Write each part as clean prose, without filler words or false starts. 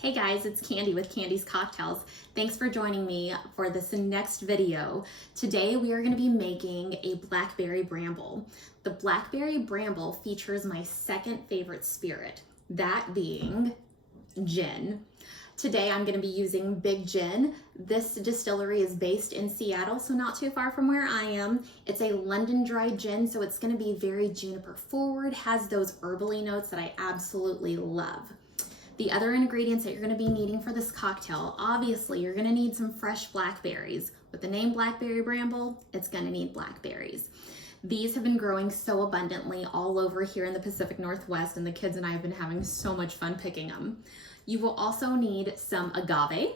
Hey guys, it's Candy with Candy's Cocktails. Thanks for joining me for this next video. Today we are going to be making a Blackberry Bramble. The Blackberry Bramble features my second favorite spirit, that being gin. Today I'm going to be using Big Gin. This distillery is based in Seattle, so not too far from where I am. It's a London dry gin, so it's going to be very juniper forward, has those herbally notes that I absolutely love. The other ingredients that you're going to be needing for this cocktail, obviously you're going to need some fresh blackberries. With the name Blackberry Bramble, it's going to need blackberries. These have been growing so abundantly all over here in the Pacific Northwest, and the kids and I have been having so much fun picking them. You will also need some agave,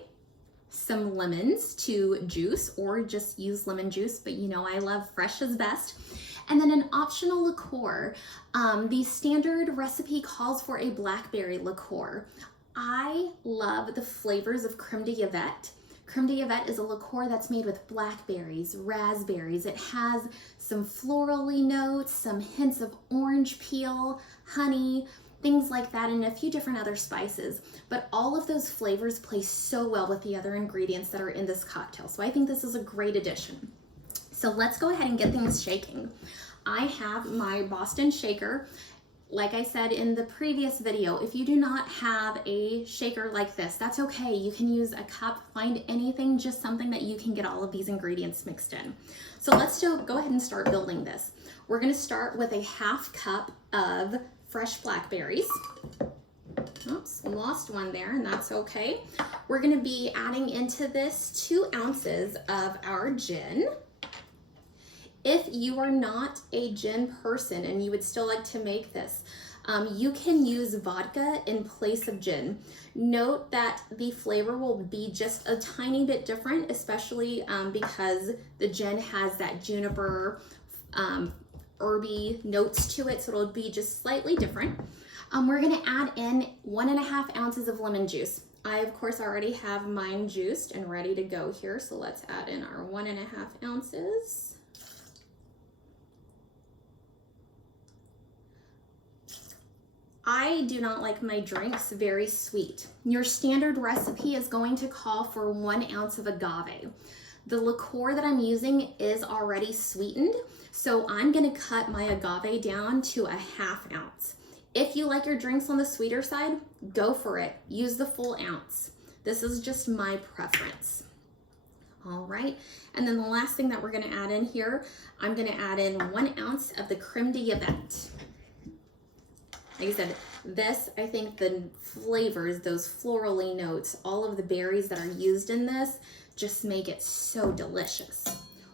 some lemons to juice, or just use lemon juice, but you know I love fresh is best. And then an optional liqueur. The standard recipe calls for a blackberry liqueur. I love the flavors of creme de yvette. Creme de yvette is a liqueur that's made with blackberries, raspberries. It has some florally notes, some hints of orange peel, honey, things like that, and a few different other spices. But all of those flavors play so well with the other ingredients that are in this cocktail. So I think this is a great addition. So let's go ahead and get things shaking. I have my Boston shaker. Like I said in the previous video, if you do not have a shaker like this, that's okay. You can use a cup, find anything, just something that you can get all of these ingredients mixed in. So let's go ahead and start building this. We're gonna start with a 1/2 cup of fresh blackberries. Oops, lost one there, and that's okay. We're gonna be adding into this 2 ounces of our gin. If you are not a gin person and you would still like to make this, you can use vodka in place of gin. Note that the flavor will be just a tiny bit different, especially because the gin has that juniper, herby notes to it, so it'll be just slightly different. We're gonna add in 1.5 ounces of lemon juice. I, of course, already have mine juiced and ready to go here, so let's add in our 1.5 ounces. I do not like my drinks very sweet. Your standard recipe is going to call for 1 ounce of agave. The liqueur that I'm using is already sweetened, so I'm gonna cut my agave down to a 1/2 ounce. If you like your drinks on the sweeter side, go for it. Use the full ounce. This is just my preference. All right, and then the last thing that we're gonna add in here, I'm gonna add in 1 ounce of the creme de yvette. Like I said, this, I think the flavors, those florally notes, all of the berries that are used in this just make it so delicious.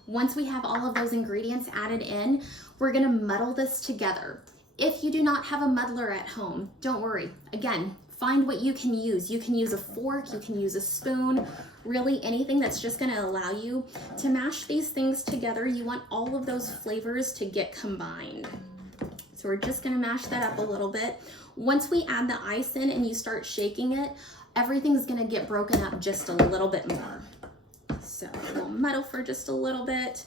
Once we have all of those ingredients added in, we're gonna muddle this together. If you do not have a muddler at home, don't worry. Again, find what you can use. You can use a fork, you can use a spoon, really anything that's just gonna allow you to mash these things together. You want all of those flavors to get combined. So we're just gonna mash that up a little bit. Once we add the ice in and you start shaking it, everything's gonna get broken up just a little bit more. So we'll muddle for just a little bit.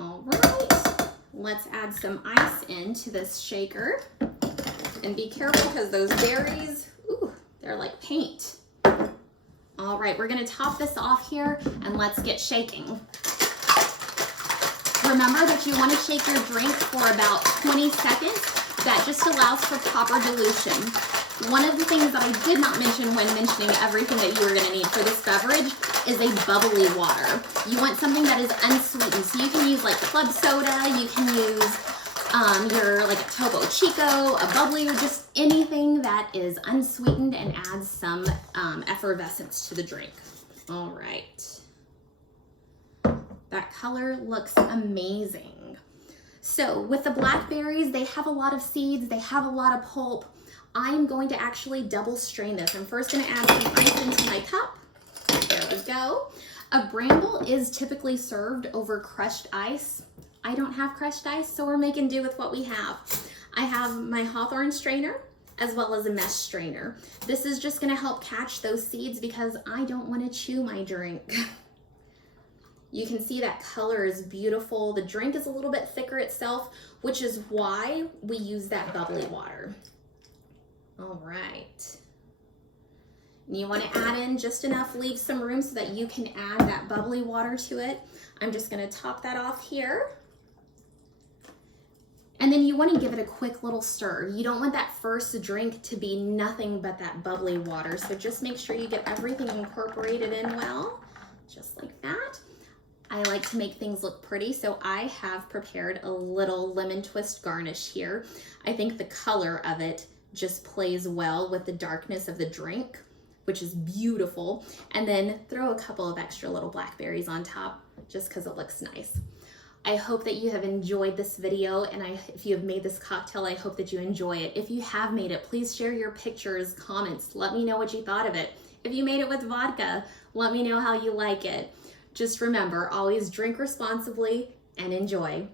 All right, let's add some ice into this shaker. And be careful because those berries, ooh, they're like paint. All right, we're gonna top this off here and let's get shaking. Remember that you want to shake your drink for about 20 seconds. That just allows for proper dilution. One of the things that I did not mention when mentioning everything that you are going to need for this beverage is a bubbly water. You want something that is unsweetened. So you can use like club soda, you can use your like a Topo Chico, a bubbly, or just anything that is unsweetened and adds some effervescence to the drink. All right. That color looks amazing. So with the blackberries, they have a lot of seeds, they have a lot of pulp. I'm going to actually double strain this. I'm first gonna add some ice into my cup. There we go. A bramble is typically served over crushed ice. I don't have crushed ice, so we're making do with what we have. I have my Hawthorne strainer as well as a mesh strainer. This is just gonna help catch those seeds because I don't wanna chew my drink. You can see that color is beautiful. The drink is a little bit thicker itself, which is why we use that bubbly water. All right. And you want to add in just enough, leave some room so that you can add that bubbly water to it. I'm just going to top that off here. And then you want to give it a quick little stir. You don't want that first drink to be nothing but that bubbly water. So just make sure you get everything incorporated in well, just like that. I like to make things look pretty, so I have prepared a little lemon twist garnish here. I think the color of it just plays well with the darkness of the drink, which is beautiful. And then throw a couple of extra little blackberries on top just because it looks nice. I hope that you have enjoyed this video, and if you have made this cocktail, I hope that you enjoy it. If you have made it, please share your pictures, comments, let me know what you thought of it. If you made it with vodka, let me know how you like it. Just remember, always drink responsibly and enjoy.